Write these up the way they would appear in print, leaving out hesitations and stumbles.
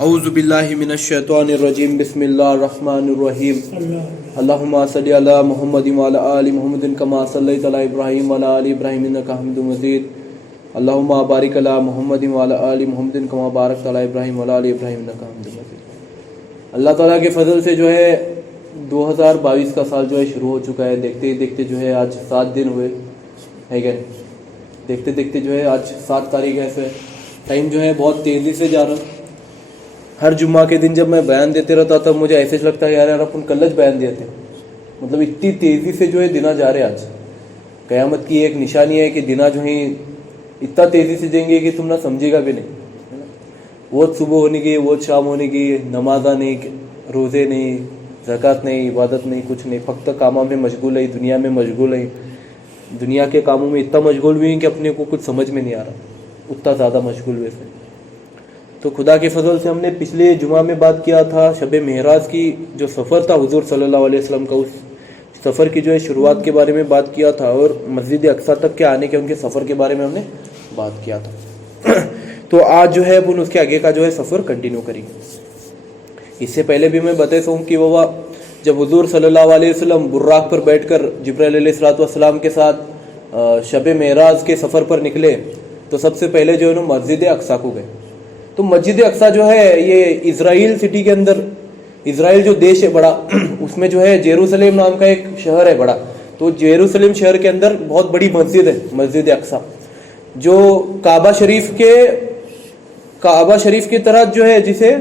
اعوذ باللہ من الشیطان الرجیم بسم اللہ الرحمن الرحیم اللہم صلی علی محمد وعلی آل محمد کما صلیت علی ابراہیم وعلی آل ابراہیم انک حمید مجید اللہم بارک علی محمد وعلی آل محمد کما بارکت علی ابراہیم وعلی آل ابراہیم انک حمید مجید۔ اللہ تعالیٰ کے فضل سے جو ہے 2022 کا سال جو ہے شروع ہو چکا ہے۔ دیکھتے ہی دیکھتے جو ہے آج 7 دن ہوئے ہے کیا نہیں؟ دیکھتے دیکھتے جو ہے آج 7 تاریخ ہے۔ ٹائم جو ہے بہت تیزی سے جا رہا۔ ہر جمعہ کے دن جب میں بیان دیتے رہتا تب مجھے ایسے لگتا ہے یار اپن کل بیان دیے تھے، مطلب اتنی تیزی سے جو ہے دنہ جا رہے۔ آج قیامت کی ایک نشانی ہے کہ دنہ جو ہے اتنا تیزی سے جائیں گے کہ تم نہ سمجھے گا بھی نہیں۔ وہ صبح ہونے کی، وہ شام ہونے کی، نمازہ نہیں، روزے نہیں، زکوٰۃ نہیں، عبادت نہیں، کچھ نہیں، فقط کاموں میں مشغول ہے، دنیا میں مشغول ہے۔ دنیا کے کاموں میں اتنا مشغول بھی ہیں کہ اپنے کو کچھ سمجھ میں نہیں آ رہا، اتنا زیادہ مشغول ویسے۔ تو خدا کے فضل سے ہم نے پچھلے جمعہ میں بات کیا تھا شب معراج کی جو سفر تھا حضور صلی اللہ علیہ وسلم کا، اس سفر کی جو ہے شروعات کے بارے میں بات کیا تھا، اور مسجد اقصیٰ تک کے آنے کے ان کے سفر کے بارے میں ہم نے بات کیا تھا۔ تو آج جو ہے اپن اس کے آگے کا جو ہے سفر کنٹینیو کریں گے۔ اس سے پہلے بھی میں بتا ہوں کہ بابا جب حضور صلی اللہ علیہ وسلم براق پر بیٹھ کر جبرائیل علیہ السلام کے ساتھ شب معراج کے سفر پر نکلے تو سب سے پہلے جو ہے نا مسجد اقصیٰ کو گئے۔ تو مسجد اقصیٰ جو ہے یہ اسرائیل سٹی کے اندر، اسرائیل جو دیش ہے بڑا، اس میں جو ہے یروشلم نام کا ایک شہر ہے بڑا۔ تو یروشلم شہر کے اندر بہت بڑی مسجد ہے مسجد اقصیٰ، جو کعبہ شریف کی طرح جو ہے، جسے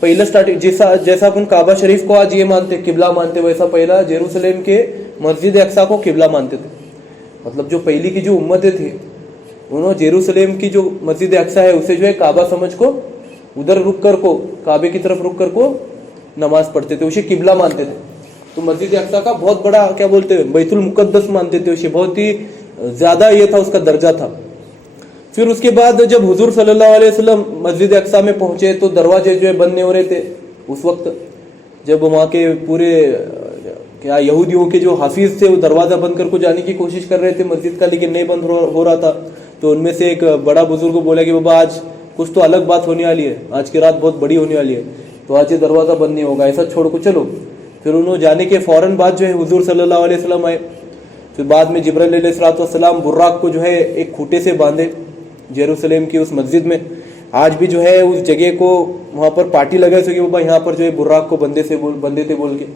پہلا سٹارٹنگ جیسا اپن کعبہ شریف کو آج یہ مانتے قبلہ مانتے، ویسا پہلا یروشلم کے مسجد اقصیٰ کو قبلہ مانتے تھے۔ مطلب جو پہلی کی جو امتیں تھی انہوں یروشلم کی جو مسجد اقصیٰ ہے اسے جو ہے کعبہ سمجھ کو ادھر رک کر کو کعبے کی طرف رک کر کو نماز پڑھتے تھے، اسے قبلہ مانتے تھے۔ تو مسجد اقصیٰ کا بہت بڑا کیا بولتے ہیں بیت المقدس مانتے تھے اسے، بہت ہی زیادہ یہ تھا اس کا درجہ تھا۔ پھر اس کے بعد جب حضور صلی اللہ علیہ وسلم مسجد اقصیٰ میں پہنچے تو دروازے جو ہے بند نہیں ہو رہے تھے اس وقت، جب وہاں کے پورے کیا یہودیوں کے جو حافظ تھے وہ دروازہ بند کر کو جانے کی کوشش کر رہے تھے مسجد کا، لیکن نہیں بند ہو رہا تھا۔ تو ان میں سے ایک بڑا بزرگ بولا کہ بابا آج کچھ تو الگ بات ہونے والی ہے، آج کی رات بہت بڑی ہونے والی ہے، تو آج یہ دروازہ بند نہیں ہوگا، ایسا چھوڑ کو چلو۔ پھر انہوں جانے کے فوراً بعد جو ہے حضور صلی اللہ علیہ وسلم آئے۔ پھر بعد میں جبرائیل علیہ السلام براق کو جو ہے ایک کھوٹے سے باندھے یروشلم کی اس مسجد میں۔ آج بھی جو ہے اس جگہ کو وہاں پر پارٹی لگے سو کہ بابا یہاں پر جو ہے براق کو بندے تھے بول کے۔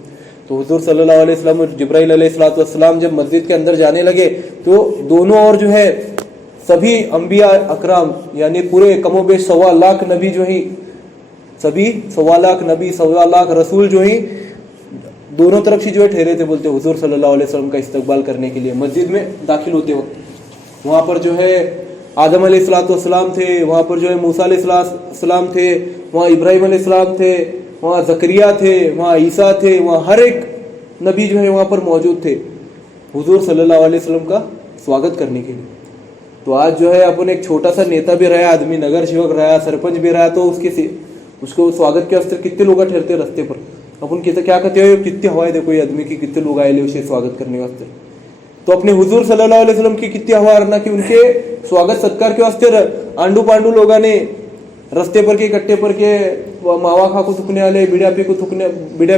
تو حضور صلی اللہ علیہ وسلم اور جبرائیل علیہ السلام جب مسجد کے اندر جانے لگے تو دونوں اور جو ہے سبھی انبیاء اکرام یعنی پورے کم و بیش 1.25 لاکھ نبی جو ہی، سبھی 1.25 لاکھ نبی 1.25 لاکھ رسول جو ہی دونوں طرف سے جو ہے ٹھہرے تھے بولتے حضور صلی اللہ علیہ وسلم کا استقبال کرنے کے لیے۔ مسجد میں داخل ہوتے وقت وہاں پر جو ہے آدم علیہ السلام تھے، وہاں پر جو ہے موسیٰ علیہ السلام تھے، وہاں ابراہیم علیہ السلام تھے، وہاں زکریا تھے، وہاں عیسیٰ تھے، وہاں ہر ایک نبی جو ہے وہاں پر موجود تھے حضور صلی اللہ علیہ وسلم کا سواگت کرنے کے لیے۔ تو آج جو ہے اپن ایک چھوٹا سا نیتا بھی رہا آدمی، نگر سیوک رہا، سرپنچ بھی رہا، تو اس کو سواگت کے واسطے کتنے لوگ ٹھہرتے رستے پر، اپن کیا کہتے ہیں کتنی ہوائیں دیکھو یہ آدمی کی، کتنے لوگ آئے لے اسے سواگت کرنے واسطے۔ تو اپنے حضور صلی اللہ علیہ وسلم کی کتنی ہوا رہنا کہ ان کے سواگت ستکار کے واسطے آنڈو پانڈو لوگوں نے رستے پر کے کٹے پر کے ماوا کھا کو تھکنے والے، بیڑیا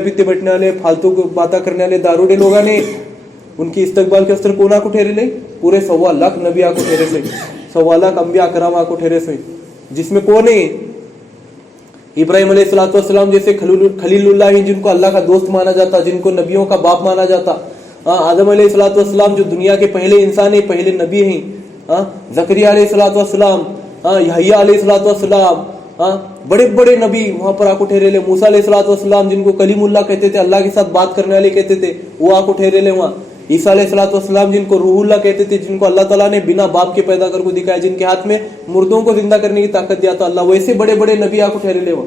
پیتے بیٹھنے والے، فالتو باتیں کرنے والے داروڈے لوگوں نے ان کی استقبال کے اثر کونا کو ٹھہرے لے، پورے 1.25 لاکھ نبی آ کو ٹھہرے سے، 1.25 لاکھ انبیاء اکرام آ کو ٹھہرے سے، جس میں کون ہے ابراہیم علیہ السلام جیسے خلیل اللہ ہیں جن کو اللہ کا دوست مانا جاتا، جن کو نبیوں کا باپ مانا جاتا۔ آدم علیہ السلام جو دنیا کے پہلے انسان ہیں، پہلے نبی ہیں۔ زکریا علیہ السلام، یحییٰ علیہ السلام، بڑے بڑے نبی وہاں پر آ کو ٹھہرے لے۔ موسیٰ علیہ السلام جن کو کلیم اللہ کہتے تھے، اللہ کے ساتھ بات کرنے والے کہتے تھے، وہ آ کو ٹھہرے لے وہاں۔ عیسیٰ علیہ السلام جن کو روح اللہ کہتے تھے، جن کو اللہ تعالیٰ نے بنا باپ کے پیدا کر کو دکھایا، جن کے ہاتھ میں مردوں کو زندہ کرنے کی طاقت دیا تھا اللہ، ویسے بڑے بڑے نبی آ کو ٹھہرے لے وہاں۔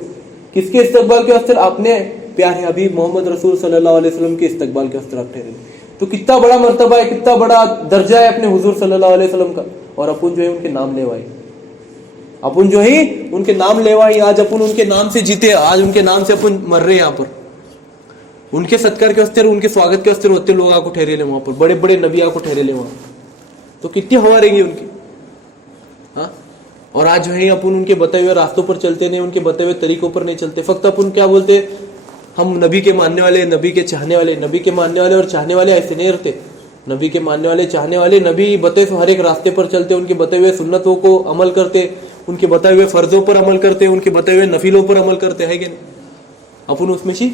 کس کے استقبال کے واسطے؟ اپنے پیارے حبیب محمد رسول صلی اللہ علیہ وسلم کے استقبال کے واسطے آپ ٹھہرے لے۔ تو کتنا بڑا مرتبہ ہے، کتنا بڑا درجہ ہے اپنے حضور صلی اللہ علیہ وسلم کا، اور اپن جو ہے ان کے نام لیوائے، اپن جو ہی ان کے نام لیوائے، آج اپن ان کے نام سے جیتے، آج ان کے نام سے اپن مر رہے ہیں یہاں پر، ان کے صدقار کے واسطے، ان کے سواگت کے واسطے ہوتے لوگ آ کو ٹھہرے لے وہاں پر، بڑے بڑے نبی آ کو ٹھہرے لے وہاں۔ تو کتنی ہوا رہیں گی ان کی، ہاں और आज जो है अपन उनके बताए हुए रास्तों पर चलते नहीं, उनके बताए हुए तरीकों पर नहीं चलते। फक्त अपन क्या बोलते, हम नबी के मानने वाले, नबी के चाहने वाले। नबी के मानने वाले और चाहने वाले ऐसे नहीं रहते। नबी के मानने वाले, चाहने वाले, नबी बताए हर एक रास्ते पर चलते, उनके बताए हुए सुन्नतों को अमल करते, उनके बताए हुए फर्जों पर अमल करते, उनके बताए हुए नफिलों पर अमल करते हैं कि नहीं? अपन उसमें से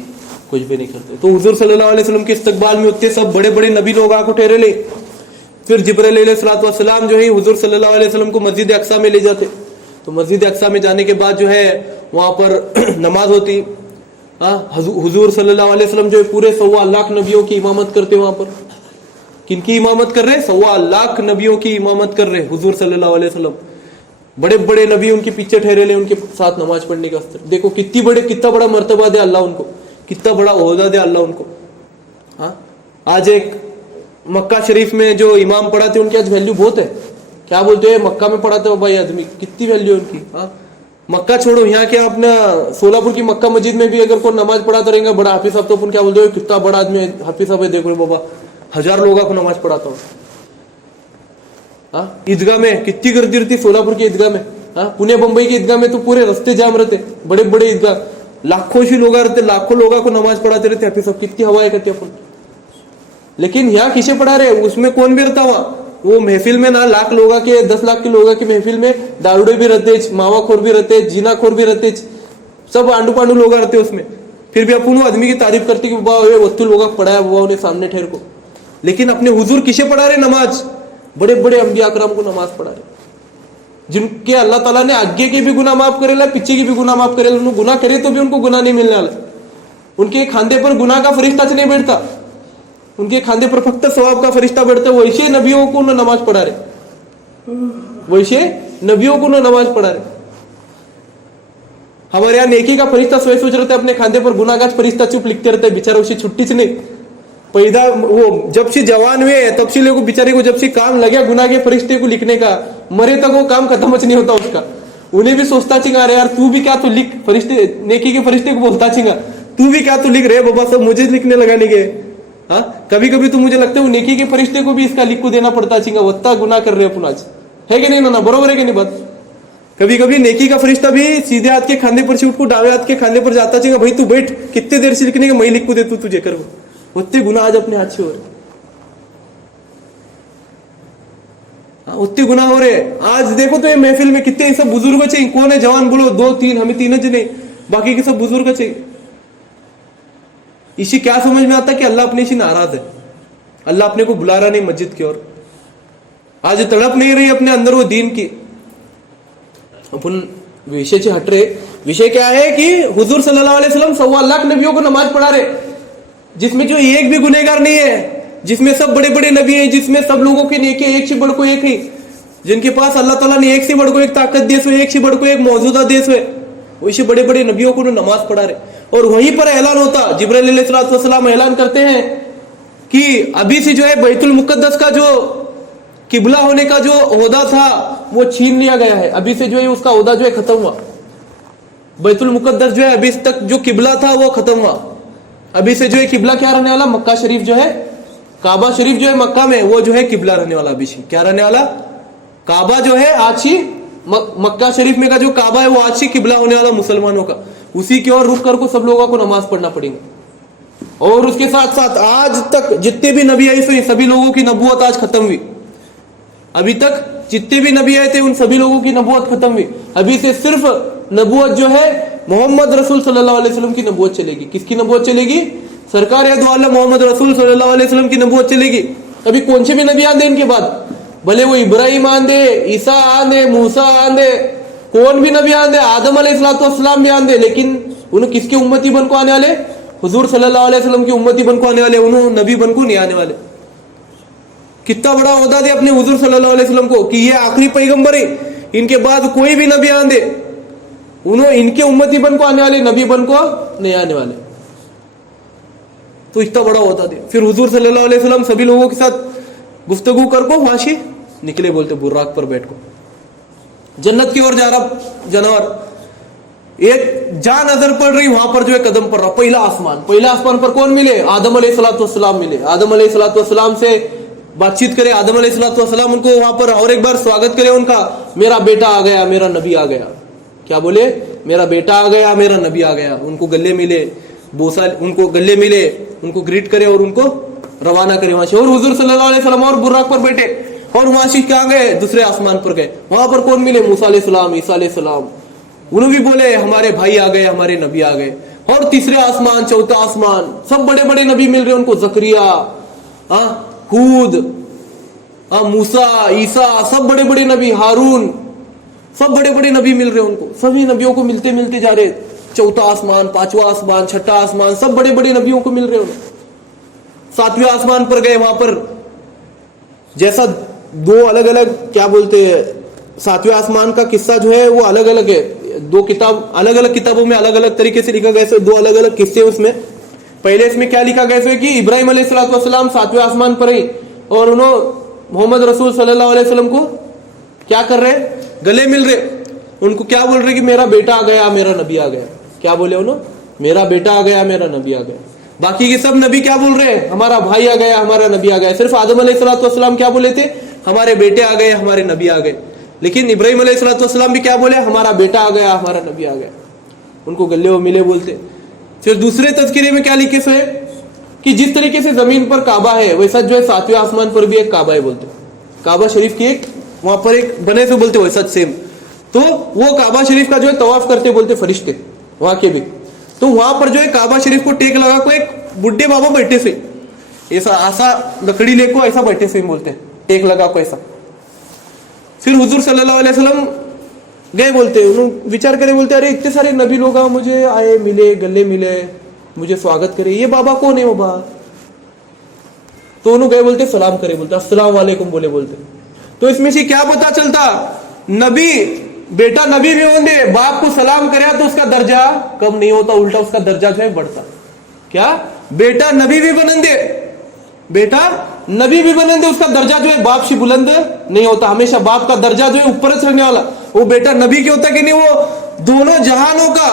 कुछ भी नहीं करते। तो हुजूर सल्लल्लाहु अलैहि वसल्लम के इस्तकबाल में उतने सब बड़े बड़े नबी लोग आके ठहरे ले। फिर जिब्राइल अलैहिस्सलाम जो है हुजूर सल्लल्लाहु अलैहि वसल्लम को मस्जिद अक्सा में ले जाते। तो मस्जिद अक्सा में जाने के बाद जो है वहां पर नमाज होती। हुजूर सल्लल्लाहु अलैहि वसल्लम जो है पूरे 1.25 लाख नबियों की इमामत करते। वहां पर किनकी इमामत कर रहे हैं? 1.25 लाख नबियों की इमामत कर रहे हैं हुजूर सल्लल्लाहु अलैहि वसल्लम। बड़े बड़े नबी उनके पीछे ठहरे ले, उनके साथ नमाज पढ़ने का स्तर देखो। कितना बड़ा मर्तबा दे अल्लाह उनको, कितना बड़ा ओहदा दे अल्लाह उनको। आज एक मक्का शरीफ में जो इमाम पढ़ाते उनकी आज वैल्यू बहुत है। क्या बोलते हैं, मक्का में पढ़ाते हो भाई आदमी, कितनी वैल्यू है उनकी। मक्का छोड़ो, यहाँ के अपना सोलापुर की मक्का मस्जिद में भी अगर कोई नमाज पढ़ाता रहेगा बड़ा हाफिज साहब, तो अपन क्या बोलते हो, कितना बड़ा आदमी है हाफिज साहब है, देखो बाबा 1000 लोगों को नमाज पढ़ाता हूँ। ईदगाह में कितनी गर्दी रहती, सोलापुर की ईदगाह में। पुणे बंबई की ईदगाह में तो पूरे रास्ते जाम रहते, बड़े बड़े ईदगाह, लाखों से लोग रहते, लाखों लोगों को नमाज पढ़ाते रहते हाफिज साहब, कितनी हवाएं करते अपन। लेकिन यहाँ किसे पढ़ा रहे, उसमें कौन भी रहता वहां, वो महफिल में ना लाख लोगों के 10 लाख के लोगों की महफिल में दारूडे भी रहते, मावाखोर भी रहते, जीनाखोर भी रहते, सब आंडू पांडू लोग रहते उसमें। फिर भी अपन आदमी की तारीफ करते कि बाबा वत्तू लोग पढ़ाया बाबा उन्हें सामने ठहर को। लेकिन अपने हुजूर किसे पढ़ा रहे नमाज, बड़े बड़े अंबिया अकराम को नमाज पढ़ा रहे, जिनके अल्लाह ताला ने आगे के भी गुनाह माफ करेला, पीछे की भी गुनाह माफ करेला। उन्होंने गुनाह करे तो भी उनको गुनाह नहीं मिलने वाला। उनके खांधे पर गुनाह का फरिश्ता नहीं बैठता, उनके खांधे पर फक्त सवाब का फरिश्ता बैठता। वैसे नबियों को उन्होंने नमाज पढ़ा रहे, वैसे नबियों को उन्होंने नमाज पढ़ा रहे। हमारे यहाँ नेकी का फरिश्ता सोच रहता है अपने खांधे पर, गुनाह का फरिश्ता चुप लिखते रहता है बेचारा, उसे छुट्टी से नहीं। पैदा वो जब से जवान हुए तब से लोग बेचारे को जब से काम लगे गुनाह के फरिश्ते को लिखने का, मरे तक वो काम खत्म नहीं होता उसका। उन्हें भी सोचता चिंगा, अरे यार तू भी क्या तो लिख, फरिश्ते नेकी के फरिश्ते को बोलता चिंगा, तू भी क्या तो लिख रहे बाबा, सब मुझे लिखने लगाने के। कभी कभी तो मुझे लगता है वो नेकी के फरिश्ते को भी इसका लिख को देना पड़ता चिंगा, वत्ता गुनाह कर रहे अपन आज, है कि नहीं ना, बरोबर है कि नहीं बात। कभी कभी नेकी का फरिश्ता भी सीधे हाथ के खांधे पर से उठ को डावे हाथ के खांधे पर जाता चिंगा, भाई तू बैठ, कितने देर से लिखने का, मैं लिख को दे, तू तुझे कर। उतने गुनाह आज अपने हाथ से हो रहे, उतने गुनाह हो रहे। आज देखो तो ये महफिल में कितने सब बुजुर्ग चाहिए, कौन है जवान बोलो, 2-3, हमें 3 नहीं, बाकी के सब बुजुर्ग चाहिए। इसी क्या समझ में आता कि अल्लाह अपने से नाराज है, अल्लाह अपने को बुला रहा नहीं मस्जिद की ओर। आज तड़प नहीं रही अपने अंदर वो दीन की। अपन विषय से हट रहे, विषय क्या है कि हुजूर सल्लल्लाहु अलैहि वसल्लम 1.25 लाख नबियों को नमाज पढ़ा रहे, जिसमें जो एक भी गुनहगार नहीं है, जिसमें सब बड़े बड़े नबी हैं, जिसमें सब लोगों के नेके एक से बढ़ को एक ही, जिनके पास अल्लाह ताला ने एक से बढ़ को एक ताकत दे सो, एक से बढ़ को एक मौजूदा दे सो, वैसे बड़े बड़े नबियों को नमाज पढ़ा रहे। और वहीं पर ऐलान होता, जिब्राइल अलैहिस्सलाम ऐलान करते हैं कि अभी से जो है बैतुल मुकद्दस का जो किबला होने का जो ओहदा था वो छीन लिया गया है, अभी से जो है उसका ओहदा जो है खत्म हुआ। बैतुल मुकद्दस जो है अभी तक जो किबला था वो खत्म हुआ, अभी से जो है किबला क्या रहने वाला, मक्का शरीफ जो है, काबा शरीफ जो है मक्का में, वो जो है किबला रहने वाला। अभी से क्या रहने वाला, काबा जो है आज ही मक्का शरीफ में का जो काबा है वो आज ही किबला होने वाला मुसलमानों का, उसी की ओर रुख कर को सब लोगों को नमाज पढ़ना पड़ेगा। और उसके साथ साथ आज तक जितने भी नबी आए थे सभी लोगों की नबूवत आज खत्म हुई, अभी तक जितने भी नबी आए थे उन सभी लोगों की नबूवत खत्म हुई। अभी से सिर्फ नबूवत जो है मोहम्मद रसूल सल्लल्लाहु अलैहि वसल्लम की नबूवत चलेगी। किसकी नबूवत चलेगी, सरकार या दो आलम मोहम्मद रसूल सल्लल्लाहु अलैहि वसल्लम की नबूवत चलेगी। अभी कौन से भी नबी आंदे इनके बाद, भले वो इब्राहिम आंदे, ईसा आंदे, मूसा आंदे, कौन भी नबी आंदे, आदम अलैहिस्सलाम भी आंदे, लेकिन उन्हें किसके उम्मती बन को आने वाले, हुजूर सल्लल्लाहु अलैहि वसल्लम की उम्मती बन को आने वाले, उन्होंने नबी बन को नहीं आने वाले। कितना बड़ा ओहदा दे अपने हुजूर सल्लल्लाहु अलैहि वसल्लम को कि ये आखिरी पैगंबर है, इनके बाद कोई भी नबी आंदे, उन्होंने इनके उम्मती बन को आने वाले, नबी बन को नहीं आने वाले। तो इतना बड़ा ओहदा दे। फिर हुजूर सल्लल्लाहु अलैहि वसल्लम सभी लोगों के साथ गुफ्तगू कर को वहां से निकले, बोलते बुर्राक पर बैठ को जन्नत की ओर जा रहा जानवर, एक जा नजर पड़ रही, वहां पर जो है कदम पड़ रहा, पहला आसमान पर कौन मिले, आदम अलैहिस्सलाम मिले। आदम अलैहिस्सलाम से बातचीत करे आदम अलैहिस्सलाम, उनको वहां पर और एक बार स्वागत करे उनका, मेरा बेटा आ गया, मेरा नबी आ गया। क्या बोले? मेरा बेटा आ गया, मेरा नबी आ गया। उनको गले मिले, बोसा उनको गले मिले, उनको ग्रीट करे और उनको रवाना करे वहां से। और हुजूर सल्लल्लाहु अलैहि वसल्लम और बुर्राक पर बैठे और वहां से क्या गए, दूसरे आसमान पर गए। वहां पर कौन मिले? मूसा अलैहिस्सलाम, ईसा अलैहिस्सलाम। उन्होंने भी बोले हमारे भाई आ गए, हमारे नबी आ गए। और तीसरे आसमान, चौथा आसमान, सब बड़े बड़े नबी मिल रहे उनको, जकरिया, हूद, मूसा, ईसा, सब बड़े बड़े नबी, हारून, सब बड़े बड़े नबी मिल रहे उनको। सभी नबियों को मिलते मिलते जा रहे। चौथा आसमान, पांचवा आसमान, छठा आसमान, सब बड़े बड़े नबियों को मिल रहे उनको। सातवें आसमान पर गए, वहां पर जैसा दो अलग अलग क्या बोलते हैं, सातवें आसमान का किस्सा जो है वो अलग अलग है। दो किताब अलग अलग किताबों में अलग अलग तरीके से लिखा गया है, दो अलग अलग किस्से उसमें। पहले इसमें क्या लिखा गया है कि इब्राहिम अलैहिस्सलाम सातवें आसमान पर ही, और उन्होंने मोहम्मद रसूल सल्लल्लाहु अलैहि वसल्लम को क्या कर रहे, गले मिल रहे। उनको क्या बोल रहे कि मेरा बेटा आ गया, मेरा नबी आ गया। क्या बोले उन्होंने? मेरा बेटा आ गया, मेरा नबी आ गया। बाकी के सब नबी क्या बोल रहे हैं? हमारा भाई आ गया, हमारा नबी आ गया। सिर्फ आदम अलैहिस्सलाम क्या बोले थे? हमारे बेटे आ गए, हमारे नबी आ गए। लेकिन इब्राहिम अलैहिस्सलाम भी क्या बोले? हमारा बेटा आ गया, हमारा नबी आ गया। उनको गले वो मिले बोलते। फिर दूसरे तज़किरे में क्या लिखे से कि जिस तरीके से जमीन पर काबा है, वैसा जो है सातवें आसमान पर भी एक काबा है बोलते। काबा शरीफ की एक वहां पर एक बने से बोलते वैसा सेम। तो वो काबा शरीफ का जो है तवाफ करते बोलते फरिश्ते वहां के भी। तो वहां पर जो है काबा शरीफ को टेक लगा को एक बुढ़े बाबा बैठे से, ऐसा लकड़ी ले को ऐसा बैठे से बोलते, टेक लगा को ऐसा। फिर हुजूर सल्लल्लाहु अलैहि वसल्लम गए बोलते, उन्होंने विचार करे बोलते अरे इतने सारे नबी लोग मुझे आए, मिले, गले मिले, मुझे स्वागत करे, ये बाबा कौन है बाबा? तो उन्होंने गए बोलते सलाम करे, बोलते अस्सलाम वालेकुम बोलते। तो इसमें से क्या पता चलता? नबी बेटा नबी भी होंगे, बाप को सलाम करे तो उसका दर्जा कम नहीं होता, उल्टा उसका दर्जा जो है बढ़ता। क्या? बेटा नबी भी बनंदे, बेटा नबी भी बनंदे, उसका दर्जा जो है बाप से बुलंद नहीं होता। हमेशा बाप का दर्जा जो है ऊपर रहने वाला। वो बेटा नबी क्या होता कि नहीं, वो दोनों जहानों का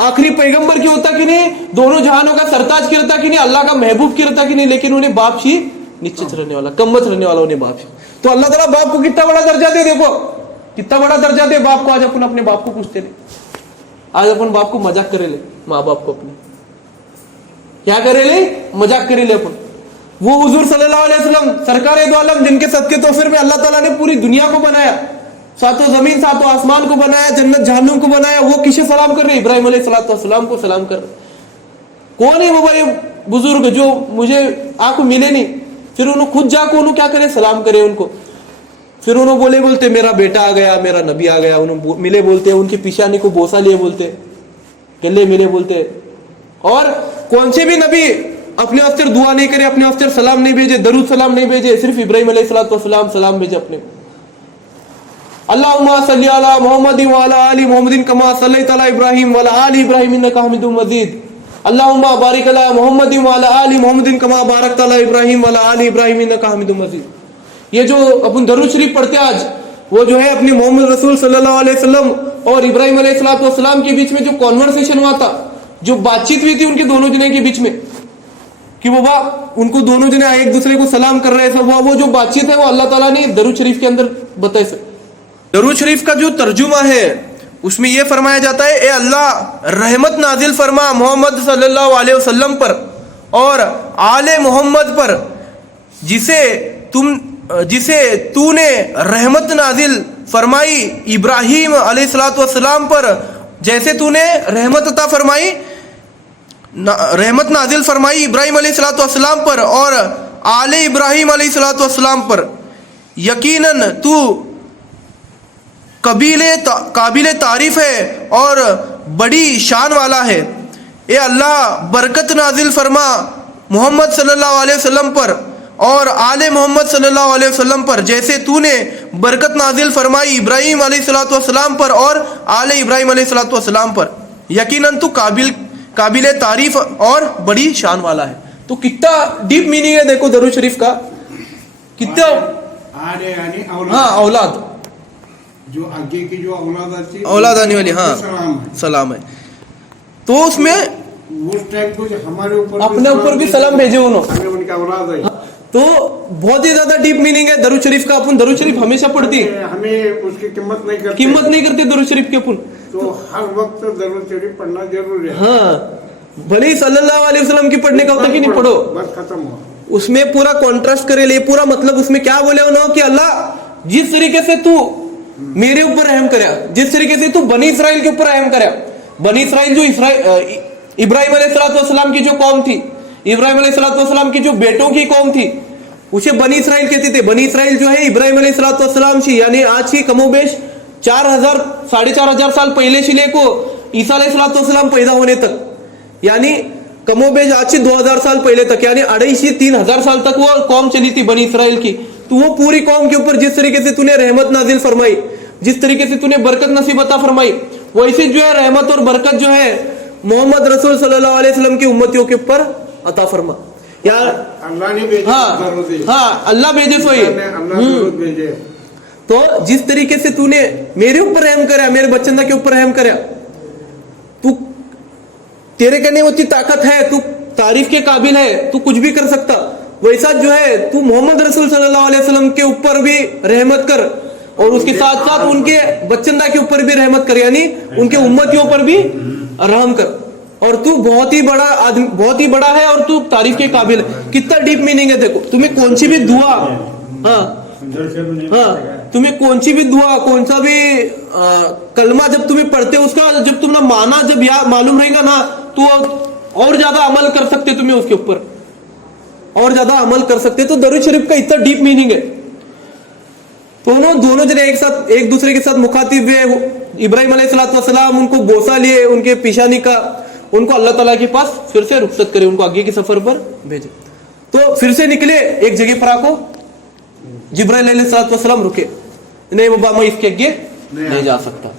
आखिरी पैगंबर की होता कि नहीं, दोनों जहानों का सरताज की रहता कि नहीं, अल्लाह का महबूब की रहता कि नहीं, लेकिन उन्हें बाप ही निश्चित रहने वाला, कम्मत रहने वाला उन्हें बाप ही। तो अल्लाह ताला बाप को कितना बड़ा दर्जा दे, देखो कितना बड़ा दर्जा दे बाप को। आज अपन अपने बाप को पूछते नहीं, आज अपन बाप को मजाक करे ले, माँ बाप को अपने क्या करे ले, मजाक करे ले अपन। वो हुजूर सल्लल्लाहु अलैहि वसल्लम सरकार दो आलम, जिनके सदके तौफीर में अल्लाह ताला ने पूरी दुनिया को बनाया, सातों जमीन सातों आसमान को बनाया, जन्नत जहन्नुम को बनाया, वो किसे सलाम कर रहे? इब्राहिम अलैहिस्सलाम को सलाम कर रहे। कौन है वो बड़े बुजुर्ग जो मुझे आपको मिले नहीं? फिर उन्होंने खुद जाकर उन्होंने क्या करे, सलाम करे उनको। फिर उन्होंने बोलते मेरा बेटा आ गया, मेरा नबी आ गया। उन्होंने मिले बोलते, उनकी पिशानी को बोसा लिए बोलते, गले मिले बोलते। और कौन से भी नबी अपने वास्ते दुआ नहीं करे, अपने वास्ते सलाम नहीं भेजे, दरूद सलाम नहीं भेजे, सिर्फ इब्राहिम अलैहिस्सलाम सलाम भेजे अपने। अल्लाहुम्मा सल्ली अला मुहम्मदिन व अला आलि मुहम्मदिन कमा सल्लैता अला इब्राहिम व अला आलि इब्राहिम इन्नका हमीदुम मजीद। अल्लाहुम्मा बारिक अला मुहम्मदिन व अला आलि मुहम्मदिन कमा बारकता अला इब्राहिम व अला आलि इब्राहिम इन्नका हमीदुम मजीद। ये जो अपन दरूद शरीफ पढ़ते आज, वो जो है अपने मोहम्मद रसूल सल्लल्लाहु अलैहि वसल्लम और इब्राहिम अलैहिस्सलाम के बीच में जो कॉन्वर्सेशन हुआ था, जो बातचीत हुई थी उनके दोनों जने के बीच में, कि बाबा उनको दोनों जने एक दूसरे को सलाम कर रहे थे, वो जो बातचीत है वो अल्लाह ताला ने दरूद शरीफ के अंदर बताई से। दरूद शरीफ का जो तर्जुमा है उसमें यह फरमाया जाता है, ए अल्लाह रहमत नाजिल फरमा मोहम्मद सल्लल्लाहु अलैहि वसल्लम पर और आले मोहम्मद पर, जिसे तूने रहमत नाजिल फरमाई इब्राहिम अलैहिस्सलाम पर, जैसे तूने रहमत अता फरमाई, रहमत नाजिल फरमाई इब्राहिम अलैहिस्सलाम पर और आले इब्राहिम अलैहिस्सलाम पर। यकीनन तू काबिल तारीफ है और बड़ी शान वाला है। ए अल्लाह बरकत नाजिल फरमा मोहम्मद सल्लल्लाहु अलैहि वसल्लम पर और आले मोहम्मद सल्लल्लाहु अलैहि वसल्लम पर, जैसे तूने बरकत नाजिल फरमाई इब्राहिम अलैहिस्सलाम पर और आले इब्राहिम अलैहिस्सलाम पर। यकीनन तू काबिल तारीफ और बड़ी शान वाला है। तो कितना डीप मीनिंग है देखो दरूद शरीफ का, कितना हाँ औलाद, जो आगे की जो औलाद आने वाली, हाँ सलाम है। तो उसमें उस टाइम को हमारे ऊपर अपने ऊपर भी सलाम भेजे उन्होंने, उनका औलाद है। तो बहुत ही ज्यादा डीप मीनिंग है दरूद शरीफ का. अपन दरूद शरीफ हमेशा पढ़ती, हमें उसकी कीमत नहीं करते. कीमत नहीं करते दरूद शरीफ की अपन. तो हर वक्त दरूद शरीफ पढ़ना जरूरी है. हाँ, भले ही सल्लल्लाहु अलैहि वसल्लम की पढ़ने का होता कि नहीं पढ़ो, बस खत्म हुआ. उसमें पूरा कॉन्ट्रास्ट करे ले. पूरा मतलब उसमें क्या बोले उन्होंने कि अल्लाह जिस तरीके से तू मेरे ऊपर रहम करया, जिस तरीके से तू बनी इसराइल के ऊपर रहम करया. बनी इसराइल जो इब्राहिम अलैहिस्सलाम की जो कौम थी, इब्राहिम अलैहिस्सलाम की जो बेटों की कौम थी, उसे बनी इसराइल कहते थे. बनी इसराइल जो है इब्राहिम अलैहिस्सलाम से, यानी आज की कमोबेश 4,000-4,500 साल पहले से लेकर ईसा अलैहिस्सलाम पैदा होने तक, यानी कमोबेश आज से 2000 साल पहले तक, यानी 2,500 से 3,000 साल तक वो कौम चली थी बनी इसराइल की. तो वो पूरी कौम के ऊपर जिस तरीके से तूने रहमत नाजिल फरमाई, जिस तरीके से तूने बरकत नसीब अता फरमाई, वैसे जो है रहमत और बरकत जो है मोहम्मद रसूल सल्लल्लाहु अलैहि वसल्लम की उम्मतियों के ऊपर अता फरमा. यार अल्लाह ने भेजा. हाँ, अल्लाह भेजे सोई. अल्लाह भेजे. तो जिस तरीके से तूने मेरे ऊपर रहम करया, मेरे बच्चंदा के ऊपर रहम करया, तू तेरे कहने होती ताकत है, तू तारीफ के काबिल है, तू कुछ भी कर सकता. वैसा जो है तू मोहम्मद रसूल सल्लल्लाहु अलैहि वसल्लम के ऊपर भी रहमत कर, और उसके साथ साथ उनके बच्चंदा के ऊपर भी रहमत कर, यानी उनके उम्मतियों पर भी रहम कर. और तू बहुत ही बड़ा आदमी, बहुत ही बड़ा है, और तू तारीफ के काबिल है. कितना डीप मीनिंग है. देखो तुम्हें कौन सी भी दुआ, तुम्हें कौन सी भी दुआ, कौन सा भी कलमा जब तुम्हें पढ़ते हो, उसका जब तुमने माना जब मालूम रहेगा ना, तो और ज्यादा अमल कर सकते, तुम्हें उसके ऊपर और ज्यादा अमल कर सकते. तो दरूद शरीफ का इतना डीप मीनिंग है. दोनों जने एक साथ एक दूसरे के साथ मुखातिब हुए. इब्राहिम अलैहिस्सलाम उनको बोसा लिए, उनके पेशानी का, उनको अल्लाह ताला के पास फिर से रुखसत करे, उनको आगे के सफर पर भेजे. तो फिर से निकले एक जगह पर आको, जिब्राइल अलैहिस्सलाम रुके. नहीं बाबा मैं इसके आगे नहीं जा सकता,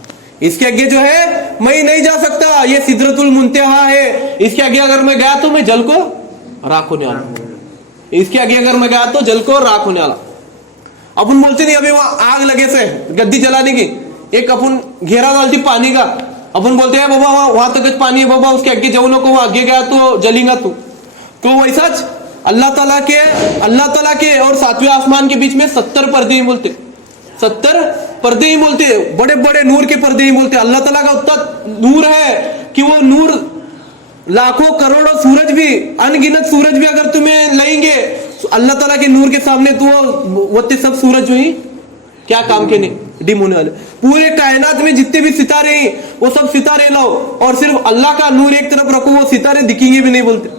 इसके आगे जो है मैं नहीं जा सकता, ये सिदरतुल मुंतहा है, इसके आगे अगर मैं गया तो मैं जल को राख होने वाला, इसके आगे अगर मैं गया तो जल को राख होने वाला. अपन बोलते नहीं अभी वहां आग लगे से गद्दी जलाने की, एक अपन घेरा डालती पानी का, अपन बोलते हैं बाबा वहां तक पानी है बाबा, उसके आगे जाओ नको, वहां आगे गया तो जलेगा तू. तो वैसा अल्लाह ताला के और सातवें आसमान के बीच में 70 पर्दे ही बोलते, 70 पर्दे ही बोलते, बड़े बड़े नूर के पर्दे ही बोलते. अल्लाह ताला का उतना नूर है कि वो नूर लाखों करोड़ों सूरज भी, अनगिनत सूरज भी अगर तुम्हें लेंगे अल्लाह ताला के नूर के सामने, तो वो सब सूरज जो ही क्या काम के नहीं, डिम होने वाले. पूरे कायनात में जितने भी सितारे हैं वो सब सितारे लाओ, और सिर्फ अल्लाह का नूर एक तरफ रखो, वो सितारे दिखेंगे भी नहीं बोलते.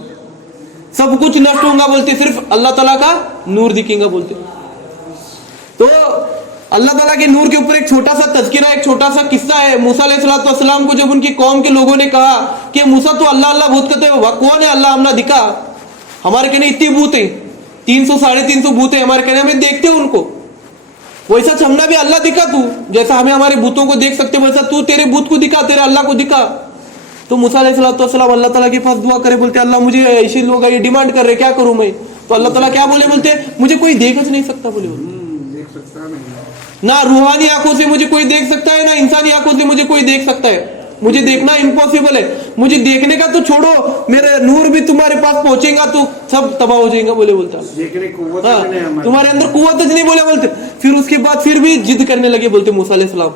सब कुछ नष्ट होगा बोलते, सिर्फ अल्लाह ताला का नूर दिखेगा बोलते. तो अल्लाह ताला के नूर के ऊपर एक छोटा सा तज़किरा, एक छोटा सा किस्सा है. मूसा अलैहिस्सलाम को जब उनकी कौम के लोगों ने कहा कि मूसा तो अल्लाह अल्लाह बहुत कहते हो, कौन है अल्लाह, हमने दिखा, हमारे कहने इतनी भूत है, 300-350 भूत है हमारे कहने, हमें देखते हो उनको, वैसा हमने भी अल्लाह दिखा, तू जैसा हमें हमारे भूतों को देख सकते वैसा तू तेरे भूत को दिखा, तेरे अल्लाह को दिखा. तो मूसा अलैहिस्सलाम अल्लाह ताला के पास दुआ करे, बोलते अल्लाह मुझे ऐसे लोग ये डिमांड कर रहे, क्या करूं मैं. तो अल्लाह ताला क्या बोलते मुझे कोई देख नहीं सकता, बोले देख सकता नहीं, ना रूहानी आंखों से मुझे कोई देख सकता है, ना इंसानी आंखों से मुझे कोई देख सकता है, मुझे देखना इम्पॉसिबल है. मुझे देखने का तो छोड़ो, मेरा नूर भी तुम्हारे पास पहुंचेगा तो सब तबाह हो जाएगा बोले, बोलता तुम्हारे अंदर कुव्वत नहीं बोले बोलते. फिर उसके बाद फिर भी जिद करने लगे, बोलते मूसा अलैहिस्सलाम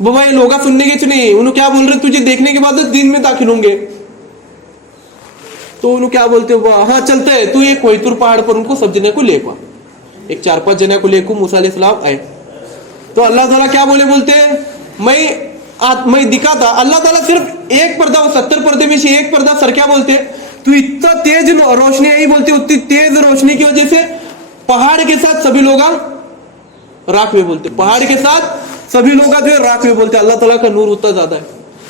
बाबा ये लोग सुनने के नहीं, उन्होंने क्या बोल रहे, तुझे देखने के बाद दिन में दाखिल होंगे. तो उन्होंने क्या बोलते, हाँ चलते है, तू ये कोयतुर पहाड़ पर उनको सब जने को लेको, एक 4-5 जने को लेको मूसा अलैहिस्सलाम आए. तो अल्लाह ताला क्या बोलते मैं दिखा था. अल्लाह ताला सिर्फ एक पर्दा, 70 पर्दे में से एक पर्दा सर क्या बोलते, तो इतना तेज रोशनी यही बोलते, उतनी तेज रोशनी की वजह से पहाड़ के साथ सभी लोग राख में बोलते, पहाड़ के साथ सभी लोग जो है राख में बोलते. अल्लाह ताला का नूर उतना ज्यादा है,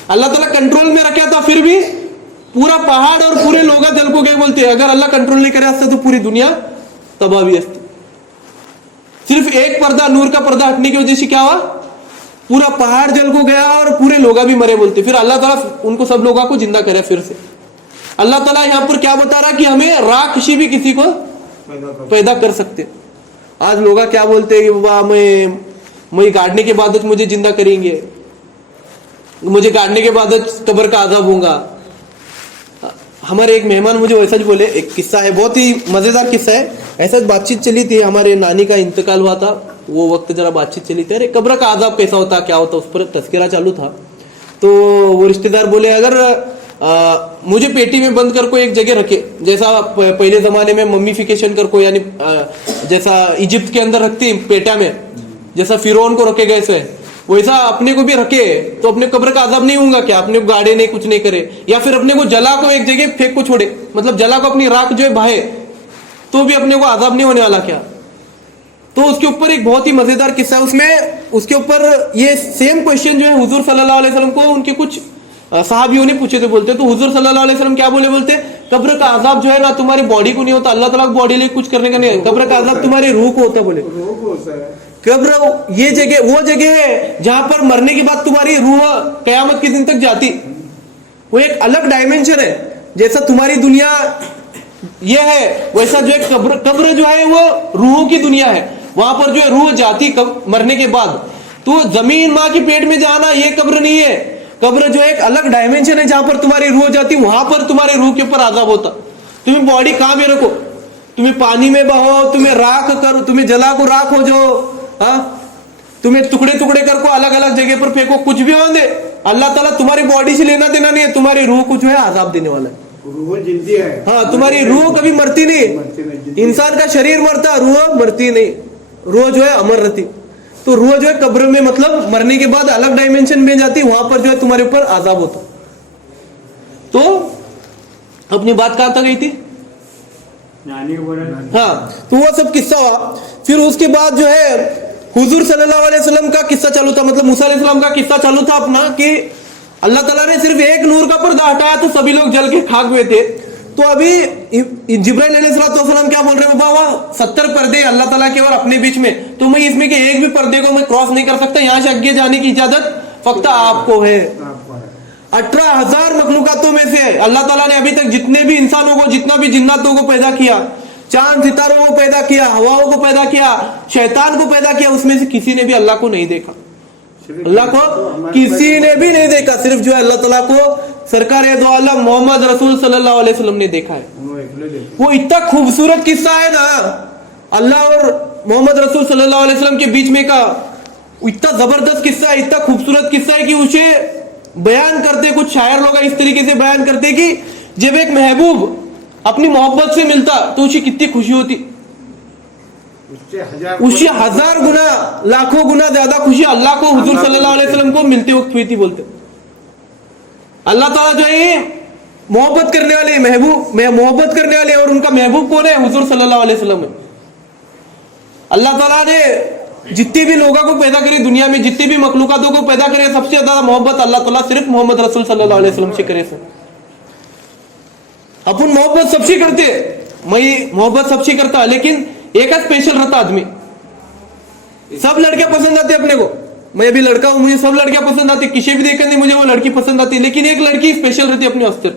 अल्लाह ताला कंट्रोल में रखा था, फिर भी पूरा पहाड़ और पूरे लोग जल को गए बोलते. अगर अल्लाह कंट्रोल नहीं करे तो पूरी दुनिया तबाह भी असती. सिर्फ एक पर्दा, नूर का पर्दा हटने की वजह से क्या हुआ, पूरा पहाड़ जल को गया और पूरे लोग भी मरे बोलते. फिर अल्लाह ताला उनको सब लोगों को जिंदा करे फिर से. अल्लाह ताला यहाँ पर क्या बता रहा कि हमें राख किसी भी किसी को पैदा कर सकते. आज लोग क्या बोलते हैं कि बाबा मैं गाड़ने के बाद मुझे जिंदा करेंगे, मुझे गाड़ने के बाद कब्र का आजाब होगा. हमारे एक मेहमान मुझे वैसा ही बोले, एक किस्सा है, बहुत ही मजेदार किस्सा है. ऐसा बातचीत चली थी, हमारे नानी का इंतकाल हुआ था, वो वक्त जरा बातचीत चली थी, अरे कब्र का आजाब कैसा होता क्या होता, उस पर तस्करा चालू था। तो वो रिश्तेदार बोले अगर मुझे पेटी में बंद कर को एक जगह रखे, जैसा पहले जमाने में मम्मीफिकेशन कर को, यानी जैसा इजिप्ट के अंदर रखते पेटा में, जैसा फिरौन को रखे गए से वैसा अपने को भी रखे, तो अपने कब्र का आजाब नहीं होगा क्या? अपने को गाड़े नहीं, कुछ नहीं करे, या फिर अपने को जला को एक जगह फेंक को छोड़े, मतलब जला को अपनी राख जो है बहाए, तो भी अपने को आजाब नहीं होने वाला क्या? तो उसके ऊपर एक बहुत ही मजेदार किस्सा है, उसमें उसके ऊपर ये सेम क्वेश्चन जो है हुजूर सल्लल्लाहु अलैहि वसल्लम को उनके कुछ सहाबियों ने पूछे थे, बोलते तो हुजूर सल्लल्लाहु अलैहि वसल्लम क्या बोलते, कब्र का आजाब जो है ना तुम्हारी बॉडी को नहीं होता, अल्लाह ताला बॉडी लिए कुछ करने का नहीं है, कब्र का आजाब तुम्हारी रूह को होता। बोले रोग होता है। कब्र ये जगह वो जगह है जहां पर मरने के बाद तुम्हारी रूह कयामत के दिन तक जाती, वो एक अलग डायमेंशन है। जैसा तुम्हारी दुनिया ये है, वैसा जो है कब्र जो है वो रूहों की दुनिया है, वहां पर जो है रूह जाती मरने के बाद। तो जमीन माँ के पेट में जाना ये कब्र नहीं है, कब्र जो है एक अलग डायमेंशन है जहां पर तुम्हारी रूह जाती, वहां पर तुम्हारे रूह के ऊपर आजाब होता। तुम्हें बॉडी कहां भी रखो, तुम्हें पानी में बहो, तुम्हें राख करो, तुम्हें जला को राख हो जो, हाँ तुम्हें टुकड़े टुकड़े कर को अलग अलग जगह पर फेंको, कुछ भी हो दे, अल्लाह ताला तुम्हारी बॉडी से लेना देना नहीं है, तुम्हारी रूह को जो है आजाब देने वाला है। रूह जिंदी है। हाँ, तुम्हारी रूह कभी मरती नहीं, इंसान का शरीर मरता, रूह मरती नहीं, रूह जो है अमर रहती। तो रूह जो है कब्र में मतलब मरने के बाद अलग डायमेंशन में जाती, वहां पर जो है तुम्हारे ऊपर आजाब होता। तो अपनी बात कहां तक गई थी? हाँ, तो वो सब किस्सा हुआ। फिर उसके बाद जो है हुजूर सल्लल्लाहु अलैहि वसल्लम का किस्सा चालू था, मतलब मूसा अलैहि सलाम का किस्सा चालू था अपना, कि अल्लाह ताला ने सिर्फ एक नूर का पर्दा हटाया तो सभी लोग जल के खाक हुए थे। तो अभी जिब्राइल अलैहिस्सलाम क्या बोल रहे हैं, बाबा 70 पर्दे अल्लाह ताला के और अपने बीच में, तो मैं इसमें के एक भी पर्दे को मैं क्रॉस नहीं कर सकता, यहाँ से आगे जाने की इजाजत फक्त आपको है। 18,000 मखलूकातों में से अल्लाह ताला ने अभी तक जितने भी इंसानों को, जितना भी जिन्नातों को पैदा किया, चांद सितारों को पैदा किया, हवाओं को पैदा किया, शैतान को पैदा किया, उसमें से किसी ने भी अल्लाह को नहीं देखा, अल्लाह को किसी ने भी नहीं देखा, सिर्फ जो है अल्लाह ताला को सरकार दो आलम मोहम्मद रसूल सल्लल्लाहु अलैहि वसल्लम ने देखा है। वो इतना खूबसूरत किस्सा है ना, अल्लाह और मोहम्मद रसूल सल्लल्लाहु अलैहि वसल्लम के बीच में का इतना जबरदस्त किस्सा है, इतना खूबसूरत किस्सा है कि उसे बयान करते कुछ शायर लोग इस तरीके से बयान करते कि जब एक महबूब अपनी मोहब्बत से मिलता तो उसे कितनी खुशी होती, उससे 1000 गुना लाखों गुना ज्यादा खुशी अल्लाह को हुजूर सल्लल्लाहु अलैहि वसल्लम को मिलते वक्त हुई थी। बोलते अल्लाह ताला जो है मोहब्बत करने वाले महबूब में मोहब्बत करने वाले, और उनका महबूब कौन है? हुजूर सल्लल्लाहु अलैहि वसल्लम है। अल्लाह ताला ने जितने भी लोगों को पैदा करे दुनिया में, जितने भी मखलूकातों को पैदा करे, सबसे ज्यादा मोहब्बत अल्लाह ताला सिर्फ मोहम्मद रसूल सल्लल्लाहु अलैहि वसल्लम से करे। अपन मोहब्बत सबसे करते, मैं मोहब्बत सबसे करता, लेकिन एक स्पेशल रहता आदमी। सब लड़कियां पसंद आती अपने को, मैं अभी लड़का हूं, मुझे सब लड़कियां पसंद आती, किसी भी देखकर नहीं मुझे वो लड़की पसंद आती, लेकिन एक लड़की स्पेशल रहती अपने वास्ते।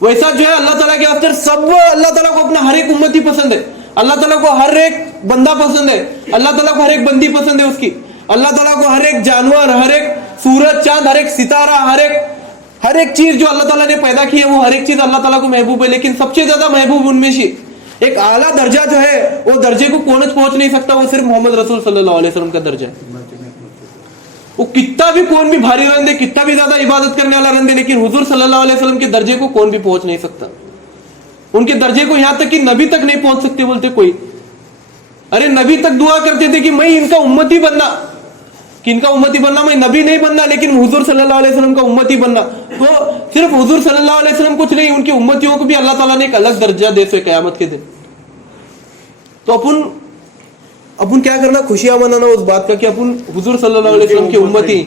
वैसा जो है अल्लाह ताला के वास्ते सब, अल्लाह ताला को अपना हर एक उम्मती पसंद है, अल्लाह ताला को हर एक बंदा पसंद है, अल्लाह ताला को हर एक बंदी पसंद है उसकी, अल्लाह ताला को हर एक जानवर, हर एक सूरज चांद, हर एक सितारा, हर एक चीज जो अल्लाह ताला ने पैदा की है, वो हर एक चीज अल्लाह ताला को महबूब है। लेकिन सबसे ज्यादा महबूब उनमें से एक आला दर्जा जो है, वो दर्जे को कौन पहुंच नहीं सकता, वो सिर्फ मोहम्मद रसूल सल्लल्लाहु अलैहि वसल्लम का दर्जा है। वो कितना भी कौन भी भारी रन दे, कितना भी ज्यादा इबादत करने वाला रन दे, लेकिन हुजूर सल्लल्लाहु अलैहि वसल्लम के दर्जे को कौन भी पहुंच नहीं सकता। उनके दर्जे को यहां तक कि नबी तक नहीं पहुंच सकते। बोलते कोई, अरे नबी तक दुआ करते थे कि मैं इनका उम्मती बनना, किनका उम्मती बनना, मैं नबी नहीं बनना, लेकिन हुजूर सल्लल्लाहु अलैहि वसल्लम का उम्मती बनना। तो सिर्फ हुजूर सल्लल्लाहु अलैहि वसल्लम कुछ नहीं, उनके उम्मतियों को भी अल्लाह ताला ने एक अलग दर्जा दे सो क़यामत के दिन। तो अपन क्या करना, खुशियां मनाना उस बात का कि अपन हुजूर सल्लल्लाहु अलैहि वसल्लम के उम्मती।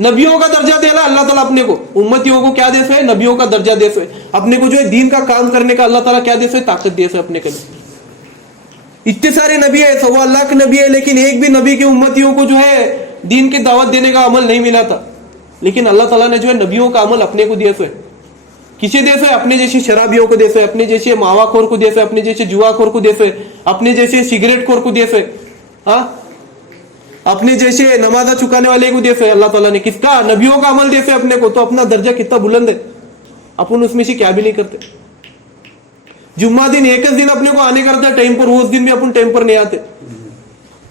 नबियों का दर्जा देना अल्लाह ताला अपने को, उम्मतियों को क्या दे सो है? नबियों का दर्जा दे सो है। अपने को जो है दीन का काम करने का अल्लाह ताला क्या दे सो है? ताकत दे सो है अपने को। इतने सारे नबी है, 1.25 लाख नबी है, लेकिन एक भी नबी की उम्मतियों को जो है दीन की दावत देने का अमल नहीं मिला था। लेकिन अल्लाह ताला ने जो है नबियों का अमल अपने को दिया सो है। किसे दे सो है? अपने जैसे शराबियों को दे सो है, अपने जैसे मावाखोर को दे सो है, अपने जैसे जुआखोर को दे सो है, अपने जैसे सिगरेट खोर को दे सो है, हाँ, अपने जैसे नमाजा चुकाने वाले को दे सो है। अल्लाह ताला ने किसका? नबियों का अमल दे सो है अपने को। तो अपना दर्जा कितना बुलंद है, अपन उसमें से क्या भी नहीं करते। जुम्मा दिन एक दिन अपने को आने का रहता है टाइम पर, उस दिन भी अपन टाइम पर नहीं आते,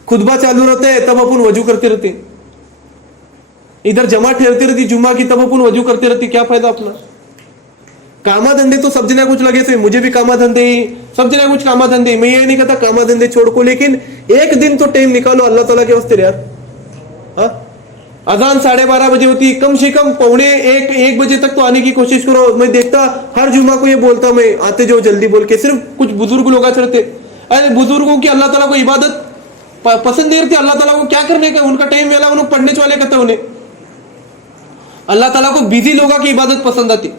खुतबा चालू रहता है तब अपन वजू करते रहते, इधर जमा ठहरती रहती जुम्मा की तब अपन वजू करते रहती, क्या फायदा अपना। कामा धंधे तो सब जना कुछ लगे थे, मुझे भी कामा धंधे ही, सब जना कुछ कामा धंधे, मैं ये नहीं कहता कामा धंधे छोड़ को, लेकिन एक दिन तो टाइम निकालो अल्लाह ताला के वास्ते यार। हाँ, अजान 12:30 बजे होती, कम से कम पौने एक बजे तक तो आने की कोशिश करो। मैं देखता हर जुम्मा को ये बोलता मैं, आते जाओ जल्दी बोल के। सिर्फ कुछ बुजुर्ग लोग आते रहते, अरे बुजुर्गों की अल्लाह ताला को इबादत पसंद नहीं रहती, अल्लाह ताला को क्या करने का, उनका टाइम वेला उन्हें पढ़ने वाले कहते, उन्हें अल्लाह ताला को बिजी लोगों की इबादत पसंद आती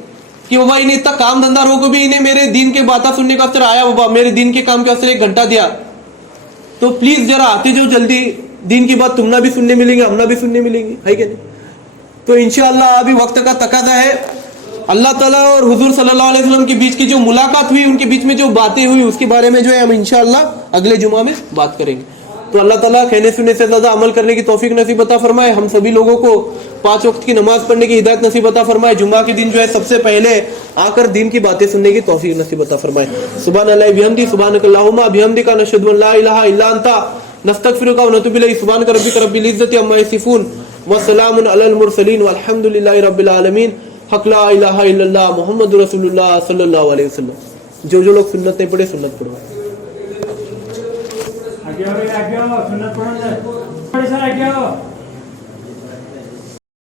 कि बाबा इन्हें इतना काम धंधा रोको भी, इन्हें मेरे दिन के बातें सुनने का असर आया, बाबा मेरे दिन के काम के असर 1 घंटा दिया, तो प्लीज जरा आते जाओ जल्दी, दिन की बात तुमना भी सुनने मिलेंगे, हमना भी सुनने मिलेंगी, है क्या नहीं। तो इंशाअल्लाह अभी वक्त का तकाजा है, अल्लाह ताला और हुजूर सल्लल्लाहु अलैहि वसल्लम के बीच की जो मुलाकात हुई, उनके बीच में जो बातें हुई, उसके बारे में जो है हम इंशाअल्लाह अगले जुमा में बात करेंगे। तो अल्लाह ताला कहने सुनने से ज्यादा अमल करने की तौफीक नसीब अता फरमाए, हम सभी लोगों को 5 वक्त की नमाज पढ़ने की हिदायत नसीब अता फरमाए, जुम्मा के दिन जो है सबसे पहले आकर दीन की बातें सुनने की तौफीक नसीब अता फरमाए। सुभान अल्लाह बिहम्दी, सुभानकल्लाहुम्मा बिहम्दिका, नशहदु अन ला इलाहा इल्ला अंता, नस्तगफिरुका व नतूबु इलैक, सुभानक रब्बिका रब्बिल इज्जति अम्मा यसिफून व सलामुन अलल मुरसलीन वल्हम्दुलिल्लाहि रब्बिल आलमीन, हक ला इलाहा इल्लल्लाह मुहम्मदुर रसूलुल्लाह सल्लल्लाहु अलैहि वसल्लम। जो लोग सुन्नत नहीं पढ़े सुन्नत पढ़वाए। आगे आओ, सुन्नत पढ़ो, आगे आओ।